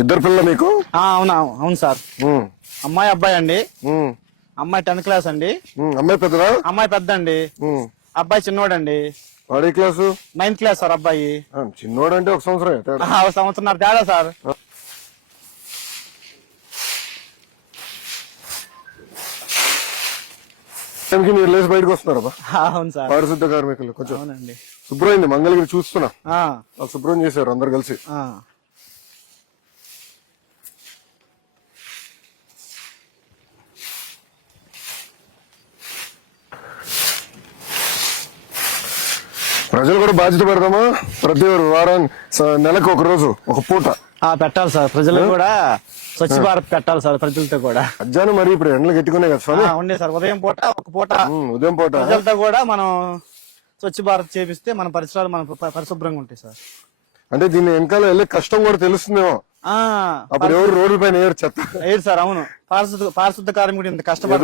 ఇద్దరు పిల్లలు మీకు? అవునా, అవును సార్. అమ్మాయి అబ్బాయి అండి. అమ్మాయి 10th క్లాస్ అండి. అమ్మాయి పెద్దదా? అమ్మాయి పెద్ద అండి. అబ్బాయి చిన్నోడండి. వాడే క్లాసు? 9th క్లాస్ సార్ అబ్బాయి. చిన్నోడు అంటే 1 సంవత్సరం ఒక సంవత్సరం తేడా సార్. మీరు లేచి బయటకు వస్తున్నారా? అవును సార్. పారిశుద్ధ కార్మికులు కొంచెం అవునండి. శుభ్రమైంది మంగళగిరి చూస్తున్నా. శుభ్రం చేశారు అందరు కలిసి. ప్రజలు కూడా బాధ్యత పెడదామా? ప్రతి నెలకు ఒక రోజు ఒక పూట పెట్టాలి సార్. ప్రజలు కూడా స్వచ్ఛ భారత్ పెట్టాలి సార్. ప్రజలతో కూడా మధ్యాహ్నం మరి ఇప్పుడు ఎండలు గట్టుకునే కదా సార్. ఉండే సార్. ఉదయం పూట ఒక పూట ఉదయం పూట ప్రజలతో కూడా మనం స్వచ్ఛ భారత్ చేపిస్తే మన పరిసరాలు మన పరిశుభ్రంగా ఉంటాయి సార్. అంటే దీన్ని వెనకాల వెళ్ళే కష్టం కూడా తెలుస్తుందేమో. అప్పుడు ఎవరు రోడ్ల పైన ఏరు చెత్త సార్. అవును, పారిశుద్ధ కార్మికుడు ఇంత కష్టపడి